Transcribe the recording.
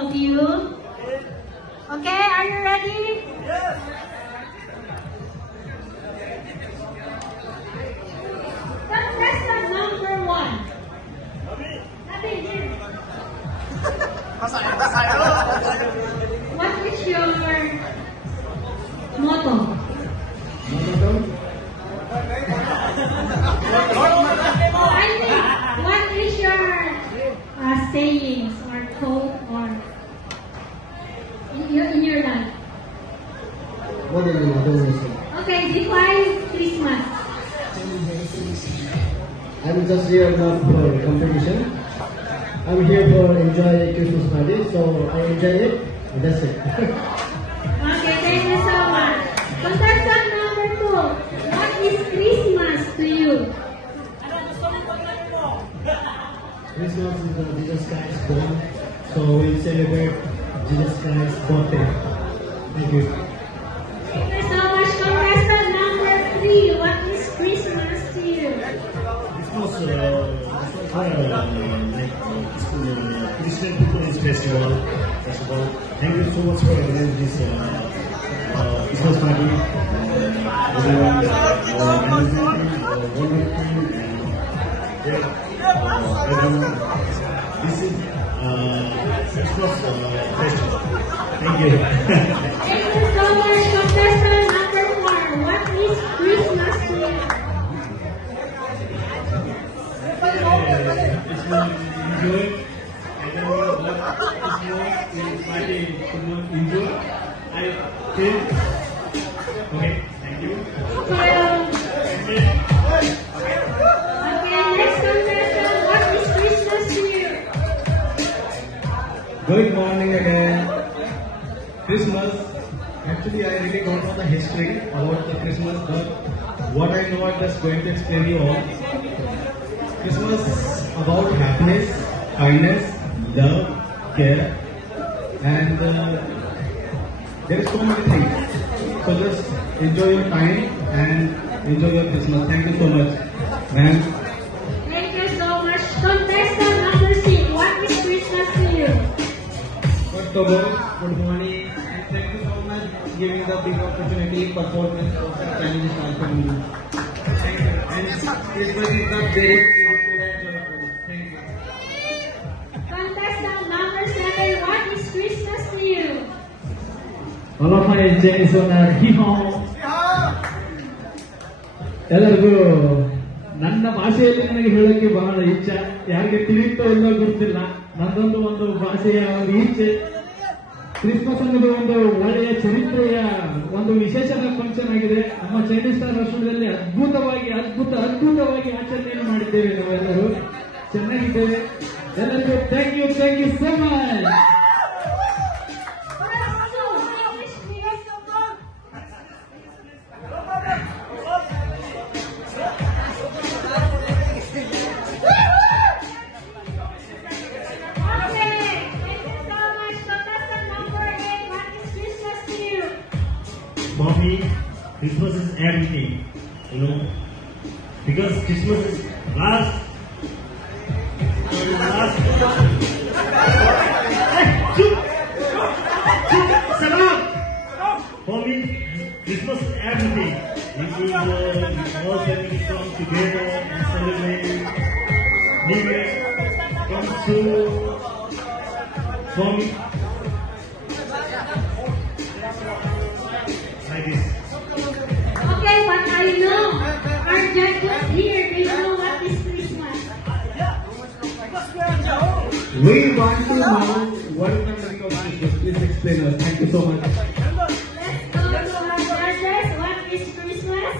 of you. Okay, are you ready? Yes. Contestant number 1. Happy here. What is your motto? I mean, what is your sayings or quote or in your life? What do you mean? Okay, define Christmas. I'm just here not for competition. I'm here for enjoy Christmas party, so I enjoy it. That's it. Okay, thank you so much. Contestant number 2. What is Christmas to you? Christmas is Jesus Christ born, so we celebrate Jesus Christ's birthday. Thank you. Thank you so much. Contestant number 3. What is Christmas to you? Christmas, Christian people's festival. First of all, thank you so much for organizing this Christmas party. Everyone, wonderful, and this is Christmas festival. Thank you. Thank you so much. Contestant number 4. What is Christmas to you? It's enjoy. I don't know what is more in Friday to not enjoy. I think. Okay, thank you. Okay, next contestant. What is Christmas to you? Good morning again. Christmas. Actually, I really don't know the history about the Christmas, but what I know, I'm just going to explain you all. Christmas about happiness, kindness, love, care, and there is so many things. So just enjoy your time and enjoy your Christmas. Thank you so much, ma'am. Thank you so much. Contestant number 6. What is Christmas to you? First of all, good morning, and thank you so much for giving the big opportunity performance of the Chinese Star Family. Thank you. And Christmas is not very Thank you. Contestant number 7. What is Christmas to you? All of my Jason are ಎಲ್ಲರಿಗೂ ನನ್ನ ಭಾಷೆಯಲ್ಲಿ ನನಗೆ ಹೇಳಕ್ಕೆ ಬಹಳ ಇಚ್ಛೆ. ಯಾರಿಗೆ ತಿಳಿಯುತ್ತೋ ಇಲ್ಲೋ ಗೊತ್ತಿಲ್ಲ. ನನ್ನದೊಂದು ಒಂದು ಭಾಷೆಯ ಒಂದು ಇಚ್ಛೆ. ಕ್ರಿಸ್ಮಸ್ ಅನ್ನೋದು ಒಂದು ಒಳ್ಳೆಯ ಚರಿತ್ರೆಯ ಒಂದು ವಿಶೇಷದ ಫಂಕ್ಷನ್ ಆಗಿದೆ. ನಮ್ಮ ಚೈನೀಸ್ ಸ್ಟಾರ್ ರೆಸ್ಟೋರೆಂಟ್ ಅದ್ಭುತವಾಗಿ ಆಚರಣೆಯನ್ನು ಮಾಡಿದ್ದೇವೆ. ನಾವೆಲ್ಲರೂ ಚೆನ್ನಾಗಿದ್ದೇವೆ. ಎಲ್ಲರಿಗೂ thank you so much. For me, Christmas is everything, because Christmas is last. For me, Christmas is everything. We all family come together and celebrate. New Year comes to for me. Like this. Okay, but I know our judges here, they know what is Christmas. We want to know what is the meaning of Christmas. Please explain us. Thank you so much. Let's go to our judges. What is Christmas?